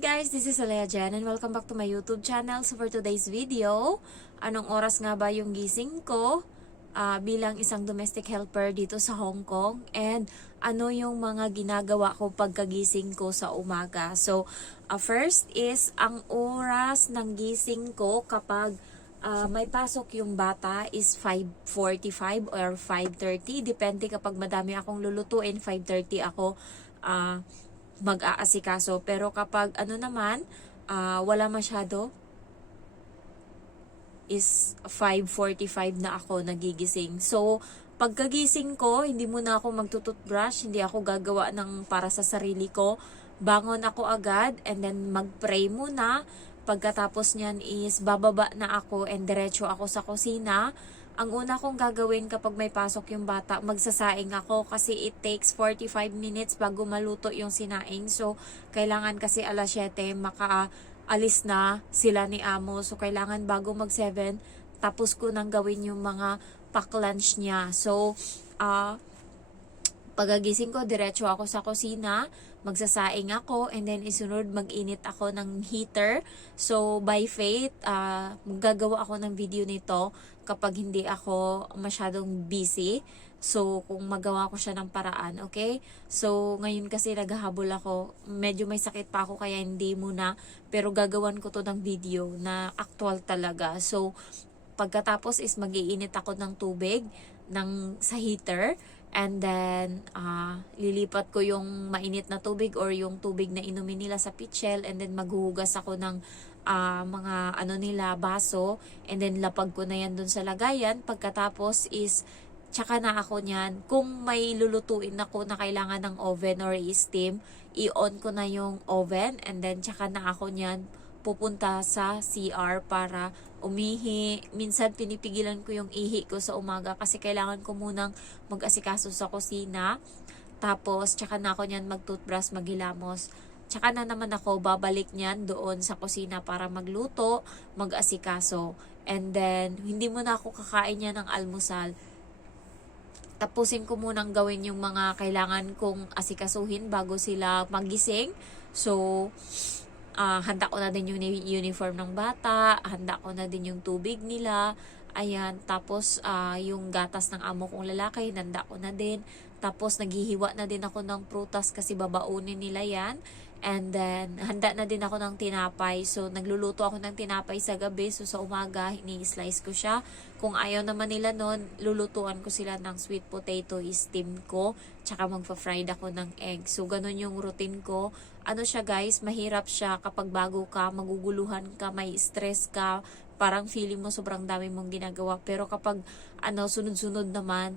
guys, this is Alea Jen and welcome back to my YouTube channel. So for today's video, anong oras nga ba yung gising ko bilang isang domestic helper dito sa Hong Kong, and ano yung mga ginagawa ko pagkagising ko sa umaga. So first is ang oras ng gising ko kapag may pasok yung bata is 5:45 or 5:30. Depende, kapag madami akong lulutuin, 5:30 ako mag-aasikaso. Pero kapag ano naman, wala masyado, is 5:45 na ako nagigising. So, pagkagising ko, hindi muna ako magtututbrush, hindi ako gagawa ng para sa sarili ko. Bangon ako agad and then mag-pray muna. Pagkatapos niyan is bababa na ako and diretso ako sa kusina. Ang una kong gagawin kapag may pasok yung bata, magsasaing ako kasi it takes 45 minutes bago maluto yung sinaing. So, kailangan kasi alas 7 makaalis na sila ni amo. So, kailangan bago mag 7, tapos ko nang gawin yung mga pack-lunch niya. So, pagagising ko, diretso ako sa kusina, magsasaing ako, and then isunod mag-init ako ng heater. So, by faith, gagawa ako ng video nito kapag hindi ako masyadong busy. So, kung magawa ko siya ng paraan, okay? So, ngayon kasi naghahabol ako. Medyo may sakit pa ako kaya hindi muna. Pero gagawan ko to ng video na actual talaga. So, pagkatapos is mag-iinit ako ng tubig sa heater. And then, lilipat ko yung mainit na tubig or yung tubig na inumin nila sa pitchel. And then, maghuhugas ako ng mga baso. And then, lapag ko na yan dun sa lagayan. Pagkatapos is, tsaka na ako niyan. Kung may lulutuin ako na kailangan ng oven or i-steam, i-on ko na yung oven. And then, tsaka na ako niyan pupunta sa CR para umihi. Minsan pinipigilan ko yung ihi ko sa umaga kasi kailangan ko munang mag-asikaso sa kusina. Tapos tsaka na ako niyan mag-toothbrush, maghilamos. Tsaka na naman ako babalik niyan doon sa kusina para magluto, mag-asikaso. And then hindi muna ako kakain niyan ng almusal. Tapusin ko munang gawin yung mga kailangan kong asikasuhin bago sila magising. So, handa ko na din yung uniform ng bata, handa ko na din yung tubig nila, ayan, tapos yung gatas ng amo kong lalaki, handa ko na din, tapos naghihiwa na din ako ng prutas kasi babaunin nila yan, and then handa na din ako ng tinapay. So nagluluto ako ng tinapay sa gabi, so sa umaga ini-slice ko siya. Kung ayaw naman nila nun, lulutuan ko sila ng sweet potato, steam ko, tsaka magpa-fried ako ng egg. So ganun yung routine ko. Ano siya guys, mahirap siya kapag bago ka, maguguluhan ka, may stress ka, parang feeling mo sobrang dami mong ginagawa. Pero kapag sunod-sunod naman,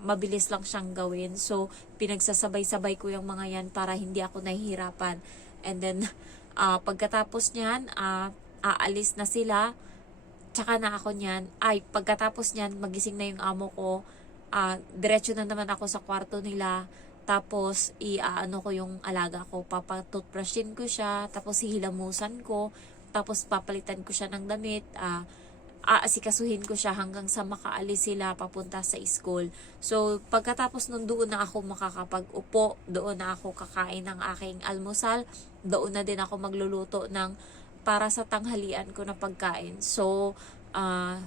mabilis lang siyang gawin. So pinagsasabay-sabay ko yung mga yan para hindi ako nahihirapan. And then pagkatapos niyan, aalis na sila, tsaka na ako niyan. Pagkatapos niyan, magising na yung amo ko, diretso na naman ako sa kwarto nila. Tapos, ko yung alaga ko. Papatoothbrushin ko siya. Tapos, hihilamusan ko. Tapos, papalitan ko siya ng damit. Aasikasuhin ko siya hanggang sa makaalis sila papunta sa school. So, pagkatapos nun, doon na ako makakapag-upo. Doon na ako kakain ng aking almusal. Doon na din ako magluluto ng para sa tanghalian ko na pagkain. So,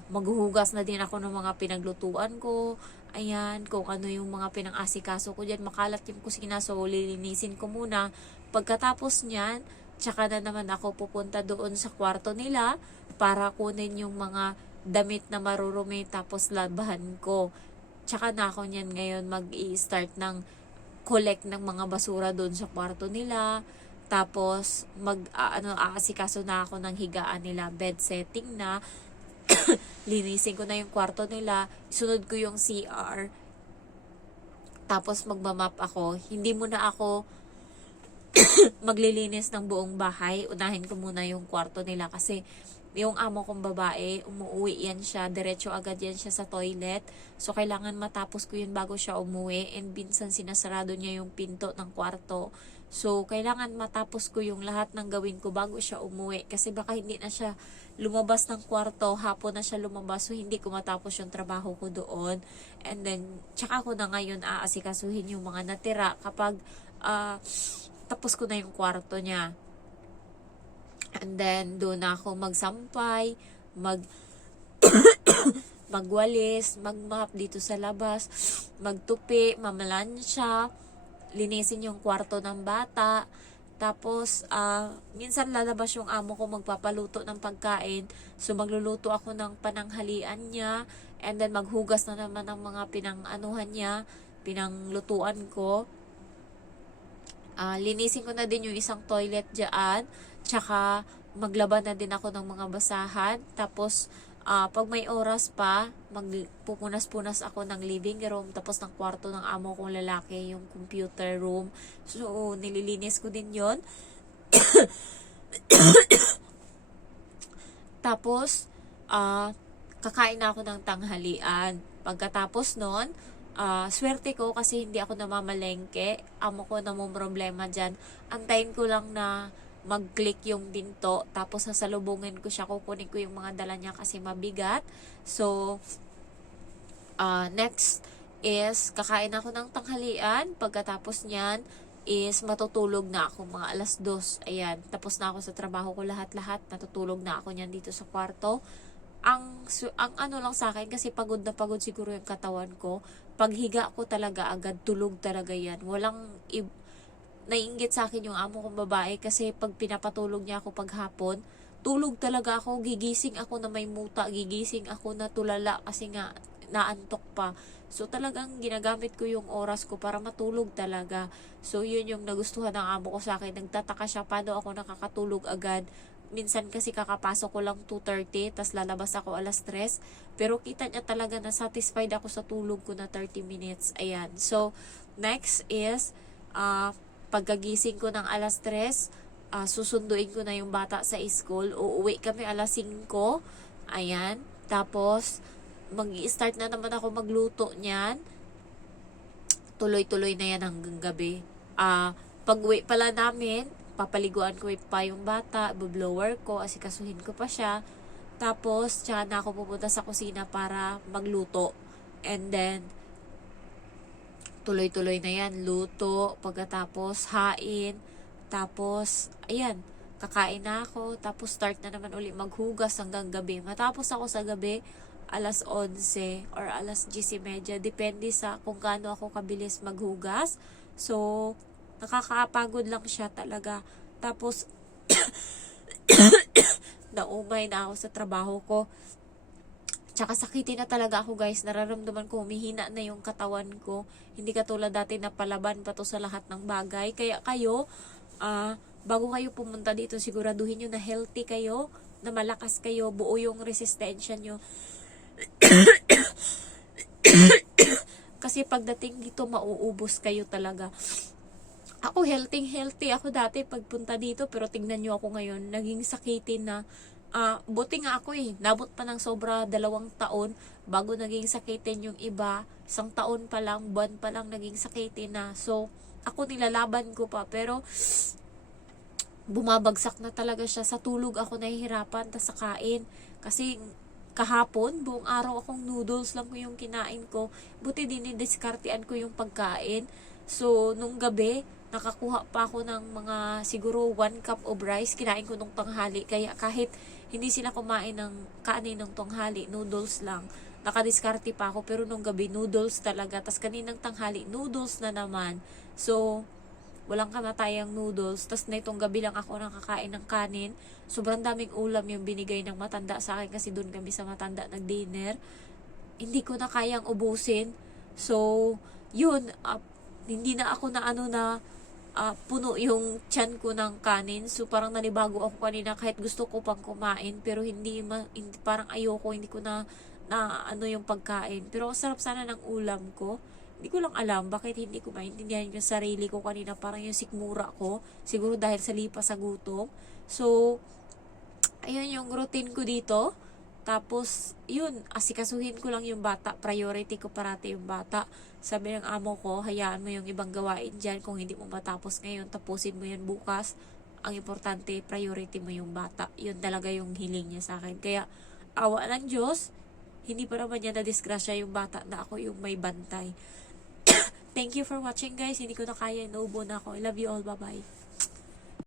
maghuhugas na din ako ng mga pinaglutuan ko. Ayan, kung ano yung mga pinang-asikaso ko dyan. Makalat yung kusina, so lilinisin ko muna. Pagkatapos niyan, tsaka na naman ako pupunta doon sa kwarto nila para kunin yung mga damit na marurumi, tapos labahan ko. Tsaka na ako niyan ngayon mag-i-start ng collect ng mga basura doon sa kwarto nila. Tapos aasikaso na ako ng higaan nila, bed setting na. Linisin ko na yung kwarto nila, sunod ko yung CR, tapos magmamap ako. Hindi muna ako maglilinis ng buong bahay, unahin ko muna yung kwarto nila kasi yung amo kong babae, umuwi yan siya, diretso agad yan siya sa toilet. So kailangan matapos ko yun bago siya umuwi, and minsan sinasarado niya yung pinto ng kwarto. So kailangan matapos ko yung lahat ng gawin ko bago siya umuwi, kasi baka hindi na siya lumabas ng kwarto, hapon na siya lumabas, so hindi ko matapos yung trabaho ko doon. And then tsaka ko na ngayon aasikasuhin yung mga natira kapag tapos ko na yung kwarto niya. And then, doon na ako magsampay, magwalis, magmap dito sa labas, magtupi, mamalansya, linisin yung kwarto ng bata. Tapos, minsan lalabas yung amo ko magpapaluto ng pagkain. So, magluluto ako ng pananghalian niya. And then, maghugas na naman ng mga pinang-anuhan niya, pinanglutuan ko. Linisin ko na din yung isang toilet dyan. Tsaka, maglaban na din ako ng mga basahan. Tapos, pag may oras pa, magpupunas-punas ako ng living room, tapos ng kwarto ng amo kong lalaki, yung computer room. So, nililinis ko din yon. Tapos, kakain na ako ng tanghalian. Pagkatapos nun, swerte ko kasi hindi ako namamalengke. Amo ko na mong problema dyan. Antayin ko lang na mag-click yung dinto, tapos sasalubungin ko siya, kukunin ko yung mga dala niya kasi mabigat. So, next is kakain ako ng tanghalian. Pagkatapos niyan is matutulog na ako mga 2:00. Ayan, tapos na ako sa trabaho ko lahat-lahat. Natutulog na ako niyan dito sa kwarto. Ang ano lang sa akin, kasi pagod na pagod siguro yung katawan ko. Paghiga ko talaga agad, tulog talaga yan. Naiinggit sa akin yung amo kong babae kasi pag pinapatulog niya ako paghapon, tulog talaga ako, gigising ako na may muta, gigising ako na tulala kasi nga naantok pa. So talagang ginagamit ko yung oras ko para matulog talaga. So yun yung nagustuhan ng amo ko sa akin. Nagtataka siya paano ako nakakatulog agad. Minsan kasi kakapasok ko lang 2:30, tas lalabas ako 3:00. Pero kita niya talaga na satisfied ako sa tulog ko na 30 minutes. Ayan. So, next is, pagkagising ko ng 3:00, susunduin ko na yung bata sa school. Uuwi kami 5:00. Ayan. Tapos, mag-i-start na naman ako magluto niyan. Tuloy-tuloy na yan hanggang gabi. Pag-uwi pala namin, papaliguan ko pa yung bata, blower ko, asikasuhin ko pa siya. Tapos, tsaka na ako pupunta sa kusina para magluto. And then, tuloy-tuloy na yan, luto, pagkatapos hain, tapos, ayan, kakain na ako, tapos start na naman uli maghugas hanggang gabi. Matapos ako sa gabi, 11:00 or 10:30, depende sa kung gaano ako kabilis maghugas. So, nakakapagod lang siya talaga. Tapos, naumay na ako sa trabaho ko. Tsaka sakitin na talaga ako guys. Nararamdaman ko humihina na yung katawan ko. Hindi katulad dati na palaban pa to sa lahat ng bagay. Kaya kayo, bago kayo pumunta dito, siguraduhin nyo na healthy kayo, na malakas kayo, buo yung resistensya nyo. Kasi pagdating dito, mauubos kayo talaga. Ako healthy ako dati pagpunta dito, pero tingnan nyo ako ngayon, naging sakitin na. Buti nga ako nabot pa ng sobra 2 taon bago naging sakitin yung iba. 1 taon pa lang, buwan pa lang naging sakitin na. So, ako nilalaban ko pa, pero bumabagsak na talaga siya. Sa tulog ako nahihirapan, tas sa kain. Kasi kahapon, buong araw akong noodles lang ko yung kinain ko. Buti dinidiskartean ko yung pagkain. So, nung gabi, nakakuha pa ako ng mga siguro 1 cup of rice. Kinain ko nung tanghali. Kaya kahit hindi sila kumain ng kanin ng tanghali, noodles lang. Nakadiskarte pa ako. Pero nung gabi, noodles talaga. Tas kaninang tanghali, noodles na naman. So, walang kamatayang noodles. Tas na itong gabi lang ako nakakain ng kanin. Sobrang daming ulam yung binigay ng matanda sa akin kasi doon kami sa matanda nag-dinner. Hindi ko na kayang ubusin. So, yun, hindi na ako puno yung tiyan ko ng kanin. So, parang nanibago ako kanina kahit gusto ko pang kumain. Pero hindi parang ayoko, hindi ko na yung pagkain. Pero sarap sana ng ulam ko. Hindi ko lang alam bakit hindi ko maintindihan yung sarili ko kanina. Parang yung sikmura ko. Siguro dahil sa lipa sa gutom. So, ayun yung routine ko dito. Tapos, yun, asikasuhin ko lang yung bata. Priority ko parati yung bata. Sabi ng amo ko, hayaan mo yung ibang gawain dyan. Kung hindi mo matapos ngayon, tapusin mo yan bukas. Ang importante, priority mo yung bata. Yun talaga yung hiling niya sa akin. Kaya, awa ng Diyos, hindi pa naman niya na-disgrasya yung bata na ako yung may bantay. Thank you for watching guys. Hindi ko na kaya, inuubo na ako. I love you all. Bye-bye.